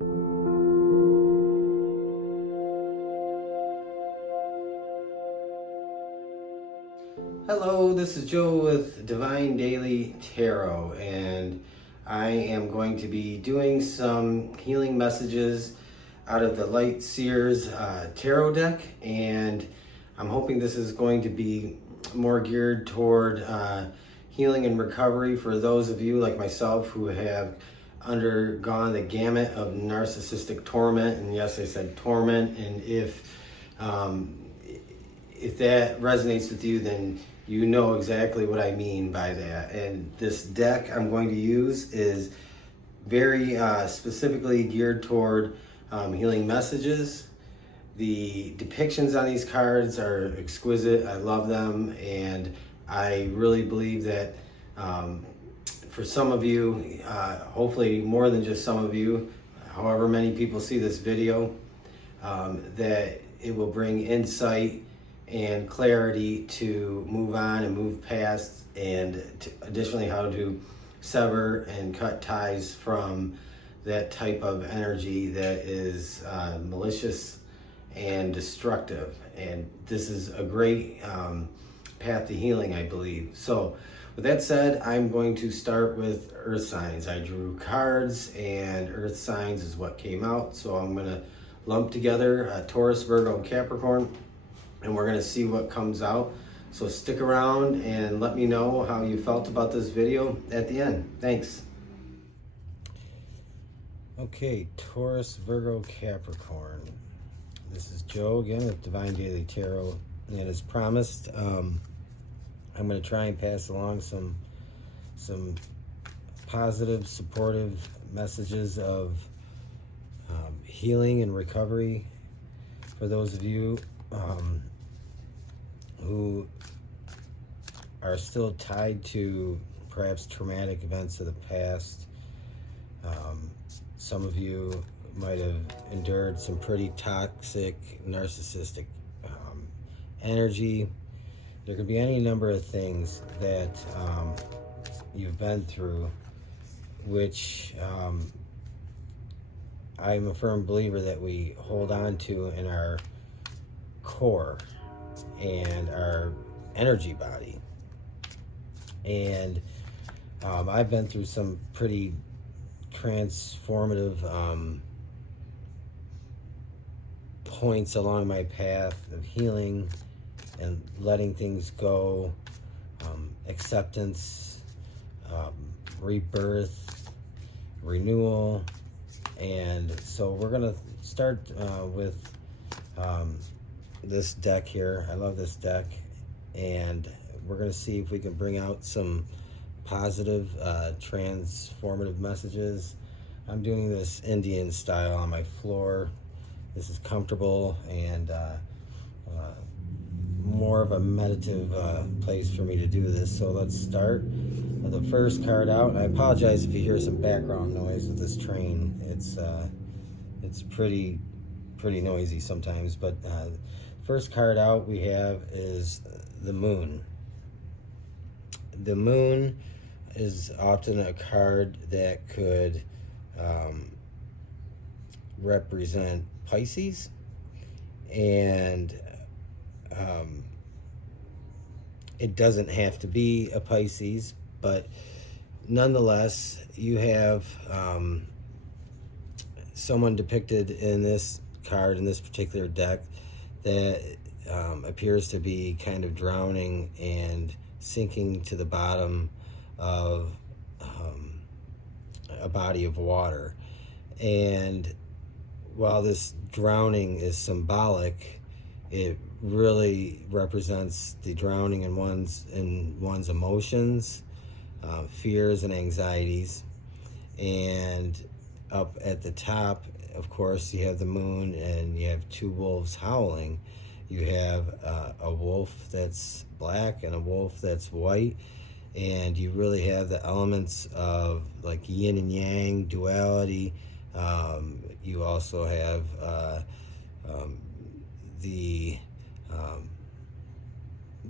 Hello, this is Joe with Divine Daily Tarot, and I am going to be doing some healing messages out of the Light Seers Tarot deck, and I'm hoping this is going to be more geared toward healing and recovery for those of you like myself who have undergone the gamut of narcissistic torment. And yes, I said torment, and if that resonates with you, then you know exactly what I mean by that. And this deck I'm going to use is very specifically geared toward healing messages. The depictions on these cards are exquisite. I love them, and I really believe that for some of you, hopefully more than just some of you, however many people see this video, that it will bring insight and clarity to move on and move past, and additionally how to sever and cut ties from that type of energy that is malicious and destructive. And this is a great path to healing, I believe. So with that said, I'm going to start with earth signs. I drew cards and earth signs is what came out, so I'm going to lump together Taurus, Virgo, Capricorn, and we're going to see what comes out. So stick around and let me know how you felt about this video at the end. Thanks. Okay, Taurus, Virgo, Capricorn. This is Joe again with Divine Daily Tarot, and as promised, I'm going to try and pass along some positive, supportive messages of healing and recovery for those of you who are still tied to perhaps traumatic events of the past. Some of you might have endured some pretty toxic, narcissistic energy. There could be any number of things that you've been through, which I'm a firm believer that we hold on to in our core and our energy body. And I've been through some pretty transformative points along my path of healing and letting things go, acceptance, rebirth, renewal. And so we're gonna start with this deck here. I love this deck, and we're going to see if we can bring out some positive, transformative messages. I'm doing this Indian style on my floor. This is comfortable and more of a meditative place for me to do this. So let's start with the first card out. And I apologize if you hear some background noise with this train. It's pretty noisy sometimes, but first card out we have is the Moon. The Moon is often a card that could represent Pisces, and it doesn't have to be a Pisces, but nonetheless you have someone depicted in this card, in this particular deck, that appears to be kind of drowning and sinking to the bottom of a body of water. And while this drowning is symbolic, it really represents the drowning in one's emotions, fears and anxieties. And up at the top, of course, you have the moon and you have two wolves howling. You have a wolf that's black and a wolf that's white, and you really have the elements of like yin and yang, duality. You also have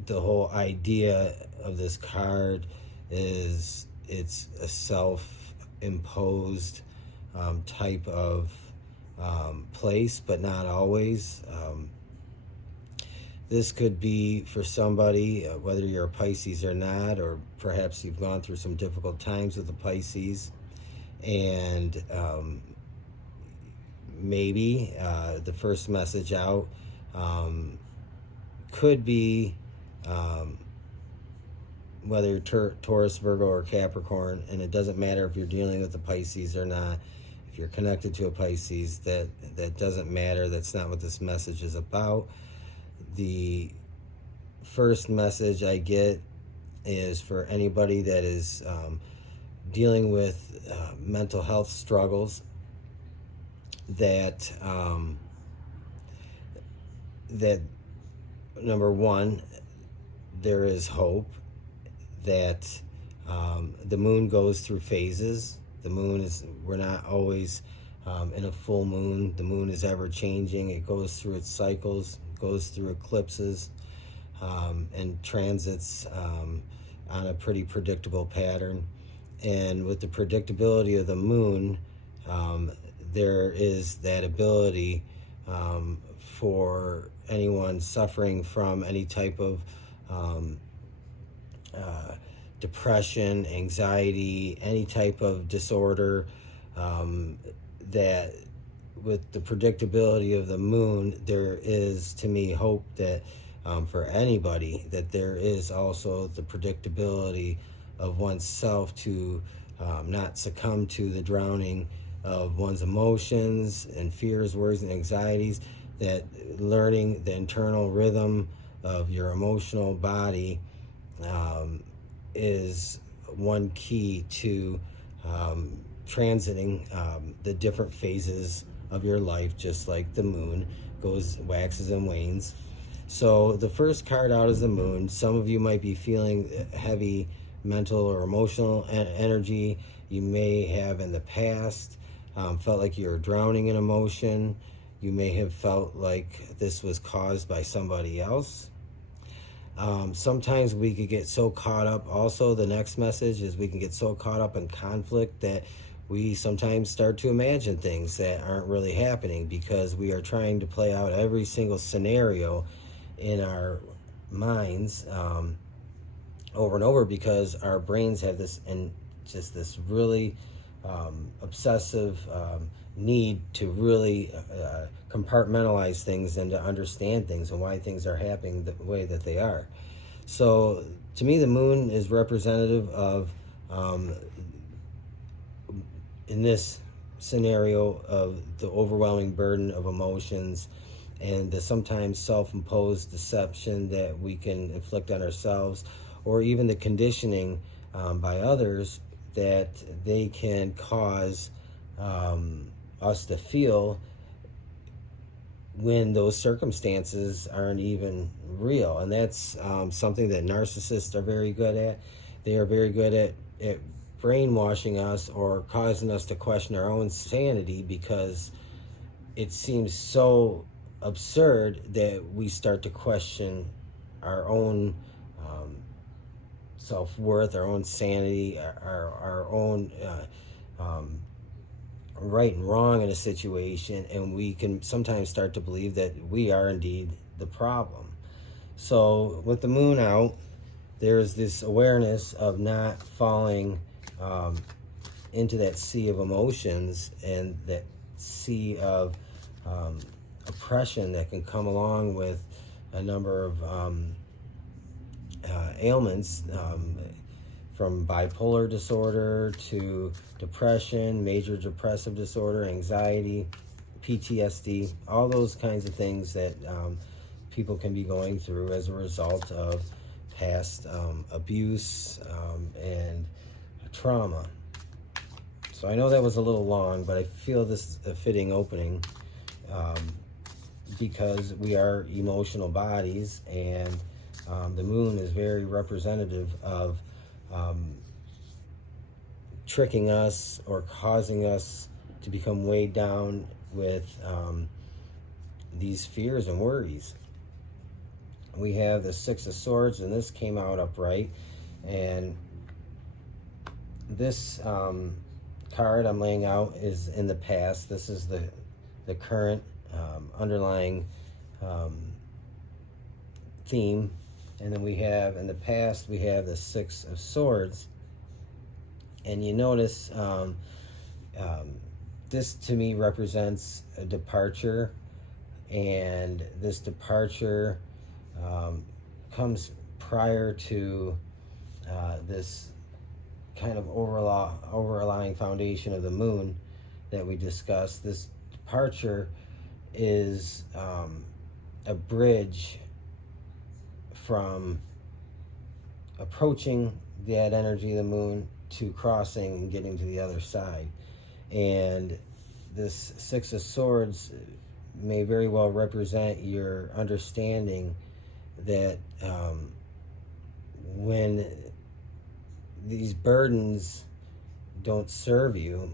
the whole idea of this card is it's a self-imposed type of place, but not always. This could be for somebody, whether you're a Pisces or not, or perhaps you've gone through some difficult times with the Pisces, and maybe the first message out could be whether you're Taurus, Virgo, or Capricorn, and it doesn't matter if you're dealing with the Pisces or not. If you're connected to a Pisces, that doesn't matter. That's not what this message is about. The first message I get is for anybody that is dealing with mental health struggles, that that number one, there is hope, that the moon goes through phases. The moon is, we're not always in a full moon. The moon is ever changing. It goes through its cycles, goes through eclipses, and transits on a pretty predictable pattern. And with the predictability of the moon, there is that ability for anyone suffering from any type of depression, anxiety, any type of disorder, that with the predictability of the moon, there is, to me, hope that for anybody, that there is also the predictability of oneself to not succumb to the drowning of one's emotions and fears, worries, and anxieties, that learning the internal rhythm of your emotional body is one key to transiting the different phases of your life, just like the moon waxes and wanes. So the first card out is the moon. Some of you might be feeling heavy mental or emotional energy. You may have in the past felt like you were drowning in emotion. You may have felt like this was caused by somebody else. Sometimes we could get so caught up. Also, the next message is we can get so caught up in conflict that we sometimes start to imagine things that aren't really happening, because we are trying to play out every single scenario in our minds over and over, because our brains have this, and just this really obsessive need to really compartmentalize things and to understand things and why things are happening the way that they are. So to me, the moon is representative of, in this scenario, of the overwhelming burden of emotions and the sometimes self-imposed deception that we can inflict on ourselves, or even the conditioning by others that they can cause us to feel when those circumstances aren't even real. And that's something that narcissists are very good at. They are very good at brainwashing us or causing us to question our own sanity, because it seems so absurd that we start to question our own self-worth, our own sanity, our own right and wrong in a situation, and we can sometimes start to believe that we are indeed the problem. So with the moon out, there's this awareness of not falling into that sea of emotions and that sea of oppression that can come along with a number of ailments, from bipolar disorder to depression, major depressive disorder, anxiety, PTSD, all those kinds of things that people can be going through as a result of past abuse and trauma. So I know that was a little long, but I feel this is a fitting opening because we are emotional bodies, and the moon is very representative of tricking us or causing us to become weighed down with these fears and worries. We have the Six of Swords, and this came out upright, and this card I'm laying out is in the past. This is the current underlying theme. And then we have, in the past, we have the Six of Swords. And you notice this to me represents a departure. And this departure comes prior to this kind of overlying foundation of the moon that we discussed. This departure is a bridge from approaching that energy of the moon to crossing and getting to the other side. And this Six of Swords may very well represent your understanding that when these burdens don't serve you,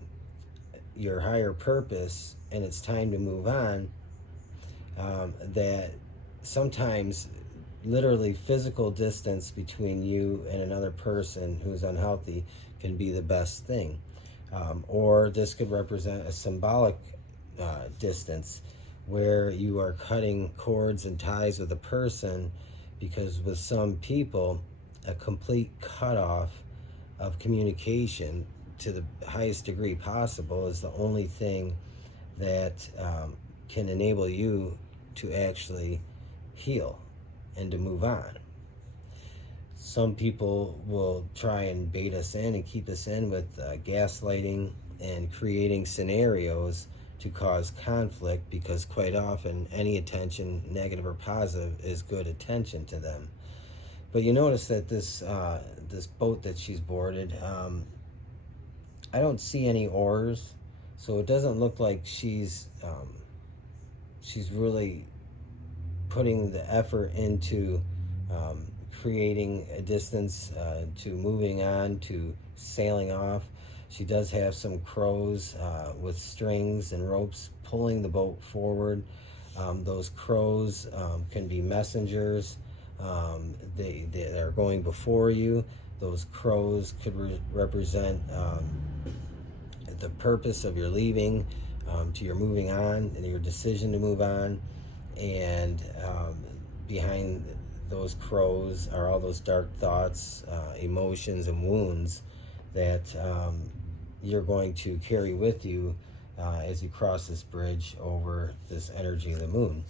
your higher purpose, and it's time to move on, that sometimes literally physical distance between you and another person who's unhealthy can be the best thing. Or this could represent a symbolic distance where you are cutting cords and ties with a person, because with some people, a complete cutoff of communication to the highest degree possible is the only thing that can enable you to actually heal and to move on. Some people will try and bait us in and keep us in with gaslighting and creating scenarios to cause conflict, because quite often any attention, negative or positive, is good attention to them. But you notice that this boat that she's boarded, I don't see any oars, so it doesn't look like she's really putting the effort into creating a distance to moving on to sailing off. She does have some crows with strings and ropes pulling the boat forward. Those crows can be messengers. They are going before you. Those crows could represent the purpose of your leaving, to your moving on, and your decision to move on. And behind those crows are all those dark thoughts, emotions, and wounds that you're going to carry with you as you cross this bridge over this energy of the moon.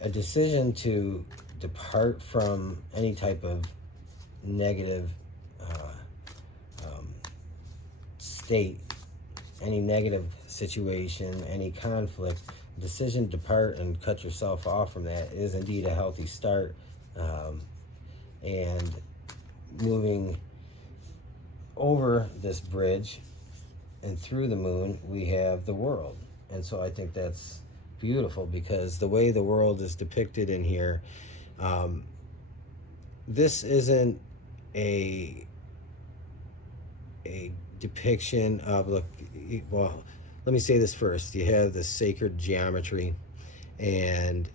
A decision to depart from any type of negative state, any negative situation, any conflict, decision to depart and cut yourself off from that is indeed a healthy start. And moving over this bridge and through the moon, we have the world. And so I think that's beautiful, because the way the world is depicted in here, this isn't a depiction of, look, well, let me say this first. You have the sacred geometry, and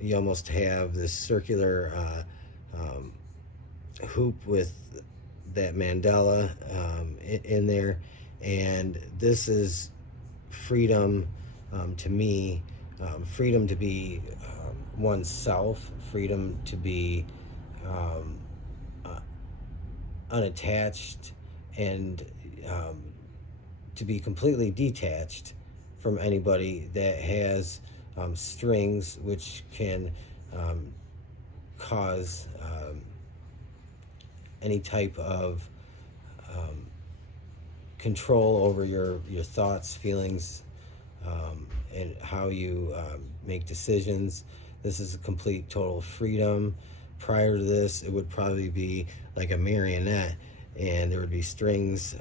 you almost have this circular hoop with that mandala in there. And this is freedom to me, freedom to be oneself, freedom to be unattached, and to be completely detached from anybody that has strings which can cause any type of control over your thoughts, feelings, and how you make decisions. This is a complete, total freedom. Prior to this, it would probably be like a marionette, and there would be strings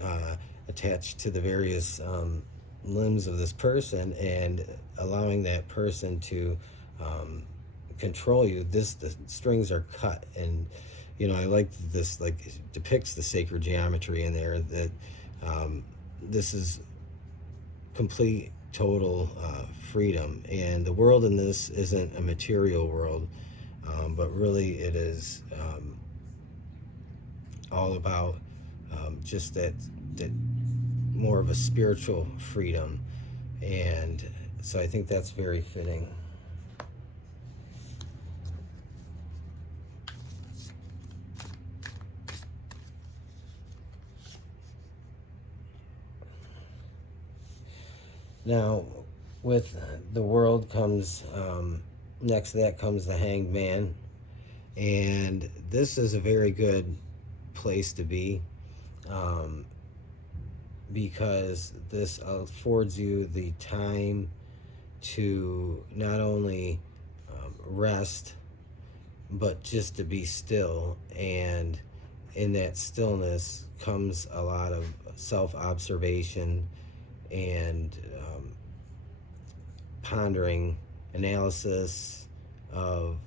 attached to the various limbs of this person, and allowing that person to control you. The strings are cut, and I like this, like, it depicts the sacred geometry in there, that this is complete, total freedom. And the world in this isn't a material world, but really it is all about just that more of a spiritual freedom. And so I think that's very fitting. Now, with the World comes, next to that comes the Hanged Man. And this is a very good place to be, because this affords you the time to not only rest, but just to be still. And in that stillness comes a lot of self-observation and pondering, analysis of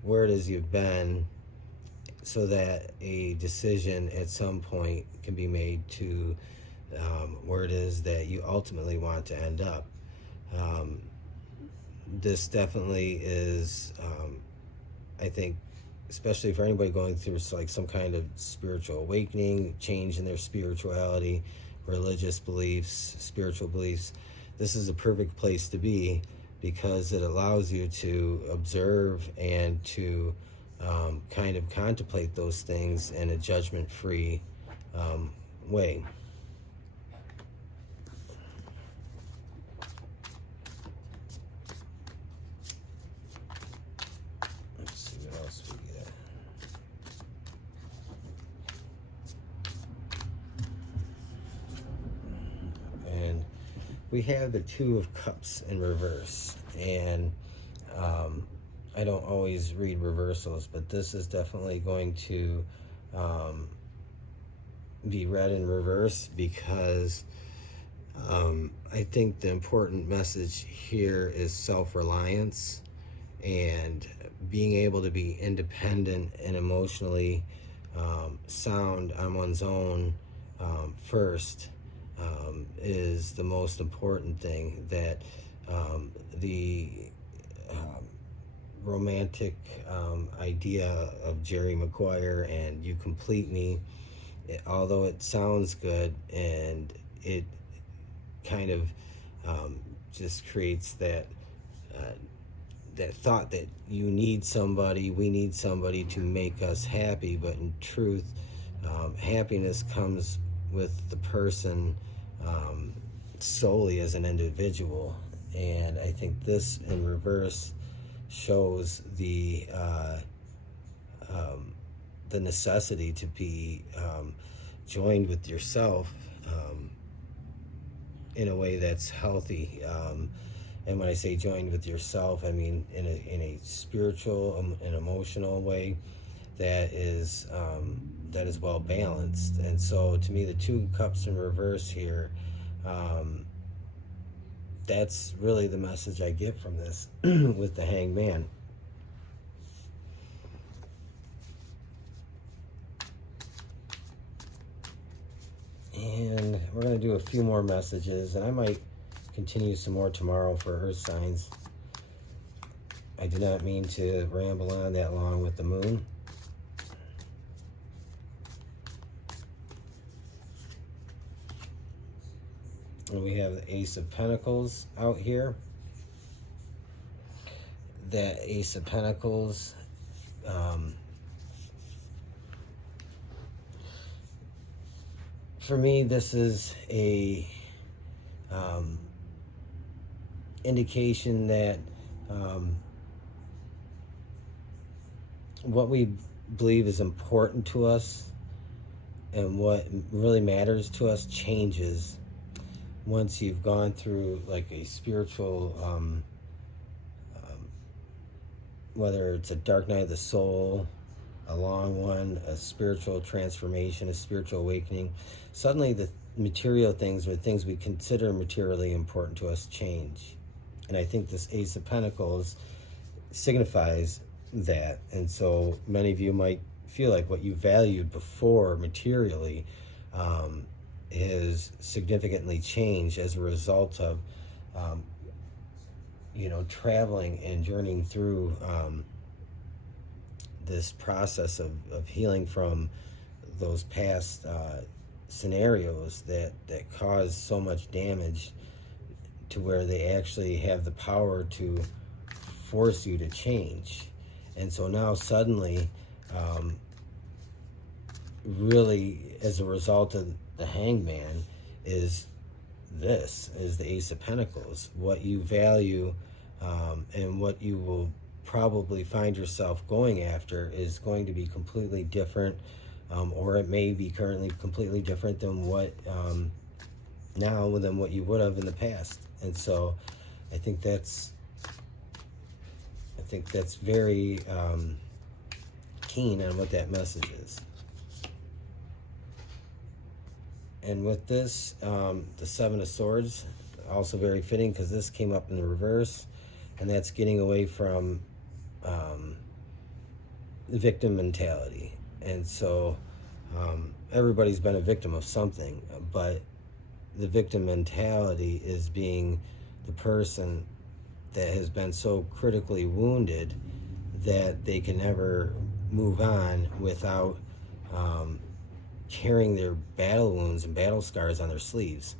where it is you've been, so that a decision at some point can be made to where it is that you ultimately want to end up. This definitely is, I think, especially for anybody going through like some kind of spiritual awakening, change in their spirituality, religious beliefs, spiritual beliefs, this is a perfect place to be, because it allows you to observe and to kind of contemplate those things in a judgment-free way. Let's see what else we get. And we have the Two of Cups in reverse, and I don't always read reversals, but this is definitely going to be read in reverse, because I think the important message here is self-reliance and being able to be independent and emotionally sound on one's own first. Is the most important thing. That the romantic idea of Jerry Maguire and You Complete Me, although it sounds good and it kind of just creates that thought that you need somebody, we need somebody to make us happy, but in truth, happiness comes with the person solely as an individual. And I think this in reverse shows the necessity to be joined with yourself in a way that's healthy. And when I say joined with yourself, I mean in a spiritual and emotional way that is well balanced. And so to me, the Two Cups in reverse here, that's really the message I get from this with the Hanged Man. And we're going to do a few more messages, and I might continue some more tomorrow for Earth signs. I do not mean to ramble on that long with the moon. And we have the Ace of Pentacles out here. That Ace of Pentacles, for me, this is a indication that what we believe is important to us and what really matters to us changes once you've gone through like a spiritual, whether it's a dark night of the soul, a long one, a spiritual transformation, a spiritual awakening. Suddenly the material things, or things we consider materially important to us, change. And I think this Ace of Pentacles signifies that. And so many of you might feel like what you valued before materially has significantly changed as a result of traveling and journeying through this process of healing from those past scenarios that cause so much damage to where they actually have the power to force you to change. And so now suddenly, really as a result of the Hangman, is the Ace of Pentacles. What you value, and what you will probably find yourself going after is going to be completely different, or it may be currently completely different than what now than what you would have in the past. And so I think that's very keen on what that message is. And with this, the Seven of Swords, also very fitting because this came up in the reverse, and that's getting away from the victim mentality. And so everybody's been a victim of something, but the victim mentality is being the person that has been so critically wounded that they can never move on without carrying their battle wounds and battle scars on their sleeves.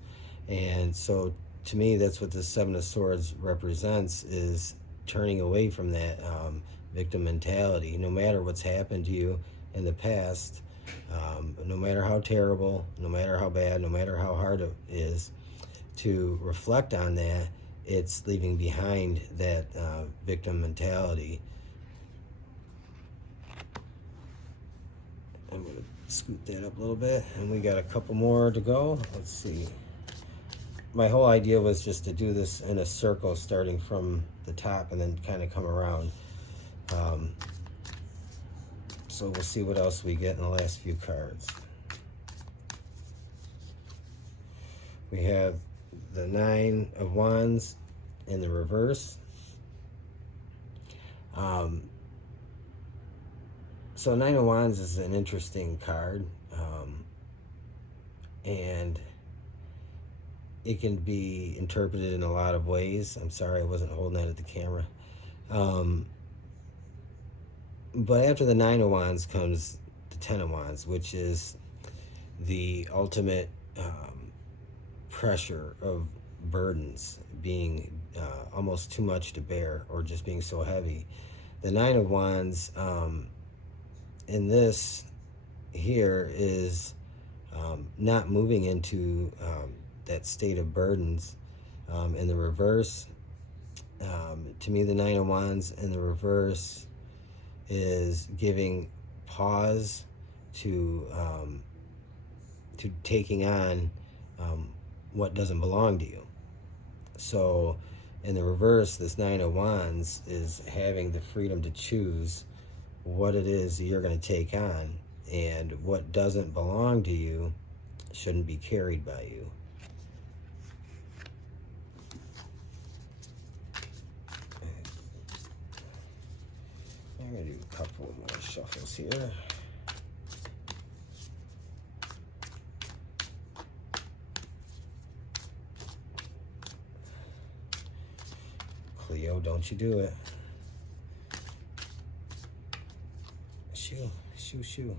And so to me, that's what the Seven of Swords represents, is turning away from that victim mentality. No matter what's happened to you in the past, no matter how terrible, no matter how bad, no matter how hard it is, to reflect on that, it's leaving behind that victim mentality. I'm going to scoot that up a little bit, and we got a couple more to go. Let's see. My whole idea was just to do this in a circle, starting from the top and then kind of come around. So we'll see what else we get in the last few cards. We have the Nine of Wands in the reverse. So Nine of Wands is an interesting card, and it can be interpreted in a lot of ways. I'm sorry I wasn't holding that at the camera. But after the Nine of Wands comes the Ten of Wands, which is the ultimate pressure of burdens being almost too much to bear, or just being so heavy. The Nine of Wands in this here is not moving into that state of burdens. In the reverse, to me, the Nine of Wands in the reverse is giving pause to taking on what doesn't belong to you. So in the reverse, this Nine of Wands is having the freedom to choose what it is that you're going to take on, and what doesn't belong to you shouldn't be carried by you. I'm going to do a couple more shuffles here. Cleo, don't you do it. Shoo.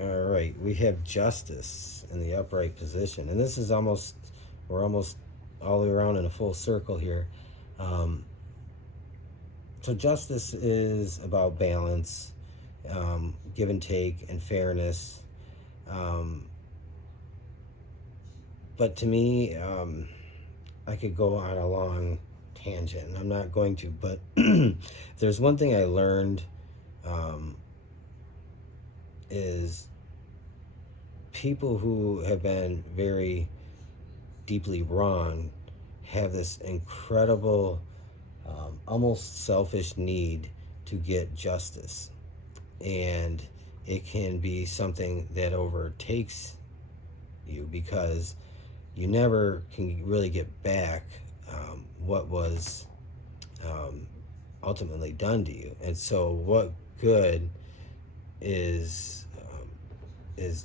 All right, we have Justice in the upright position, and this is we're almost all the way around in a full circle here. So Justice is about balance, give and take, and fairness. But to me, I could go on a long tangent, and I'm not going to, but there's one thing I learned, is people who have been very deeply wronged have this incredible, almost selfish need to get justice. And it can be something that overtakes you, because you never can really get back what was ultimately done to you. And so what good is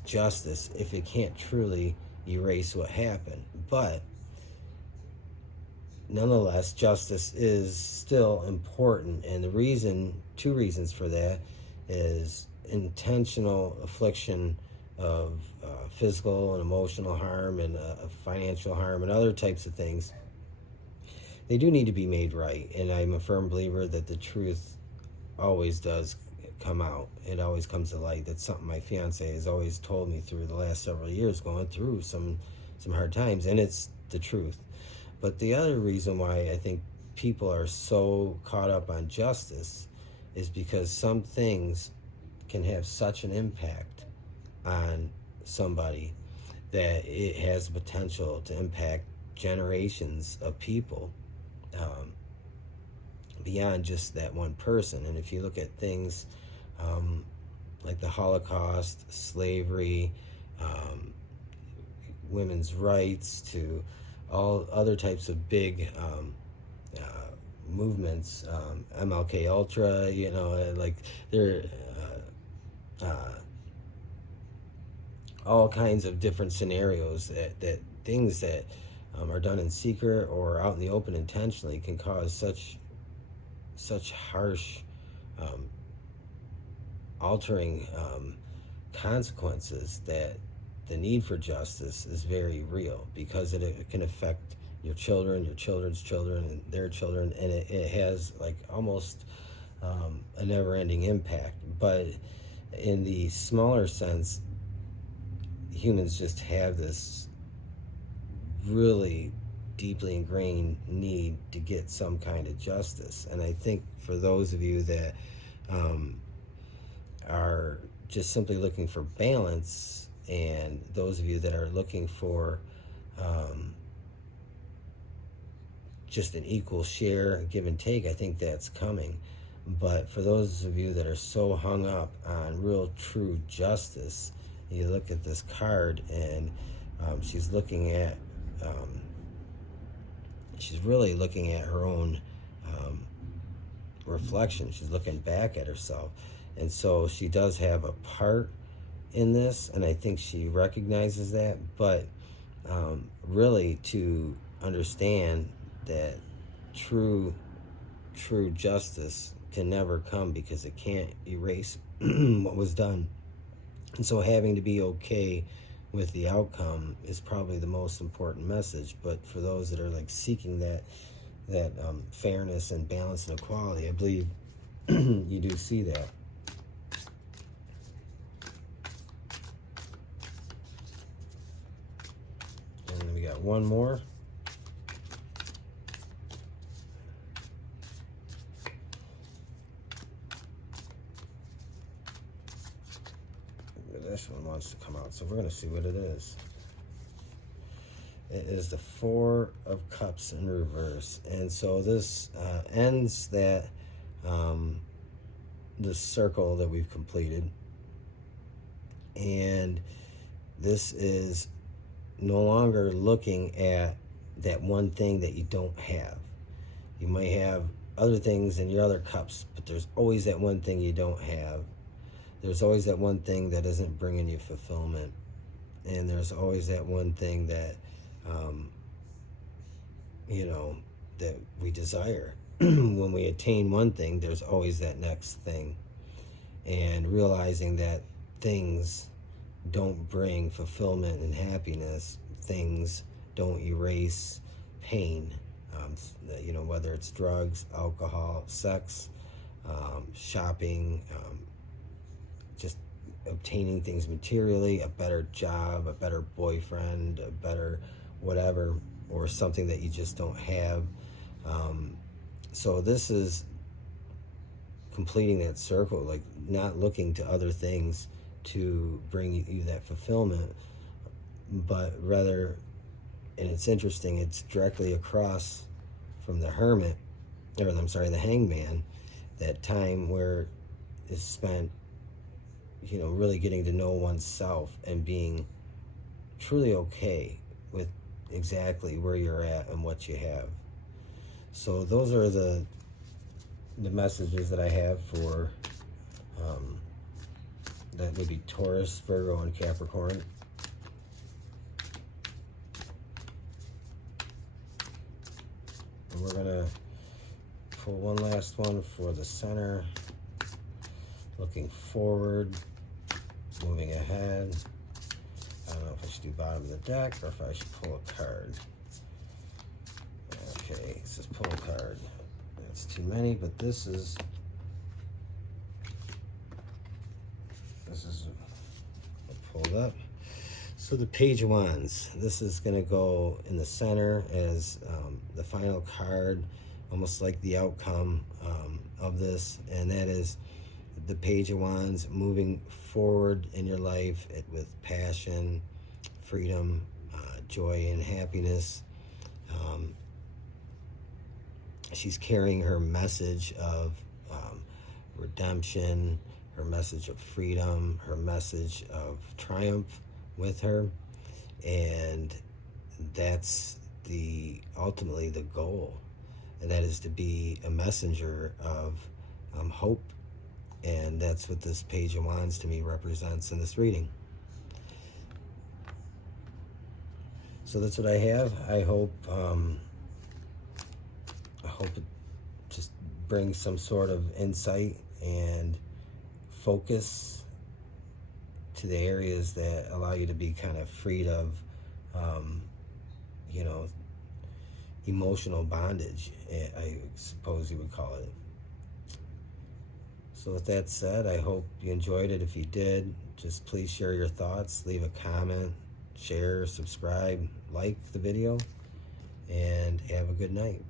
justice if it can't truly erase what happened? But nonetheless, justice is still important, and two reasons for that is intentional affliction of physical and emotional harm and financial harm and other types of things. They do need to be made right, and I'm a firm believer that the truth always does come out. It always comes to light. That's something my fiance has always told me through the last several years, going through some hard times, and it's the truth. But the other reason why I think people are so caught up on justice is because some things can have such an impact on somebody that it has the potential to impact generations of people, beyond just that one person. And if you look at things like the Holocaust, slavery, women's rights, to all other types of big movements, MLK Ultra, like there all kinds of different scenarios that things that are done in secret or out in the open intentionally can cause such harsh altering consequences that the need for justice is very real, because it can affect your children, your children's children, and their children, and it has like almost a never-ending impact. But in the smaller sense, humans just have this really deeply ingrained need to get some kind of justice. And I think for those of you that are just simply looking for balance, and those of you that are looking for just an equal share, give and take, I think that's coming. But for those of you that are so hung up on real true justice, you look at this card, and she's looking at she's really looking at her own reflection. She's looking back at herself, and so she does have a part in this, and I think she recognizes that. But really, to understand that true justice can never come, because it can't erase what was done. And so having to be okay with the outcome is probably the most important message. But for those that are like seeking that fairness and balance and equality, I believe you do see that. And then we got one more. This one wants to come out, so we're going to see what it is. It is the Four of Cups in reverse, and so this ends that this circle that we've completed, and this is no longer looking at that one thing that you don't have. You might have other things in your other cups, but there's always that one thing you don't have. There's always that one thing that isn't bringing you fulfillment. And there's always that one thing that, that we desire. When we attain one thing, there's always that next thing. And realizing that things don't bring fulfillment and happiness. Things don't erase pain. Whether it's drugs, alcohol, sex, shopping, just obtaining things materially, a better job, a better boyfriend, a better whatever, or something that you just don't have. So this is completing that circle, like not looking to other things to bring you that fulfillment, but rather, and it's interesting, it's directly across from the Hermit, or I'm sorry, the Hangman, that time where it's spent really getting to know oneself and being truly okay with exactly where you're at and what you have. So those are the messages that I have for that would be Taurus, Virgo, and Capricorn. we're gonna pull one last one for the center. Looking forward, moving ahead. I don't know if I should do bottom of the deck or if I should pull a card. Okay, it says pull a card. That's too many, but this is pulled up. So the Page of Wands, this is going to go in the center as the final card, almost like the outcome of this, and that is the Page of Wands, moving forward in your life with passion, freedom, joy, and happiness. She's carrying her message of redemption, her message of freedom, her message of triumph with her, and that's ultimately the goal, and that is to be a messenger of hope, and that's what this Page of Wands to me represents in this reading. So that's what I have. I hope it just brings some sort of insight and focus to the areas that allow you to be kind of freed of, you know, emotional bondage, I suppose you would call it. So with that said, I hope you enjoyed it. If you did, just please share your thoughts, leave a comment, share, subscribe, like the video, and have a good night.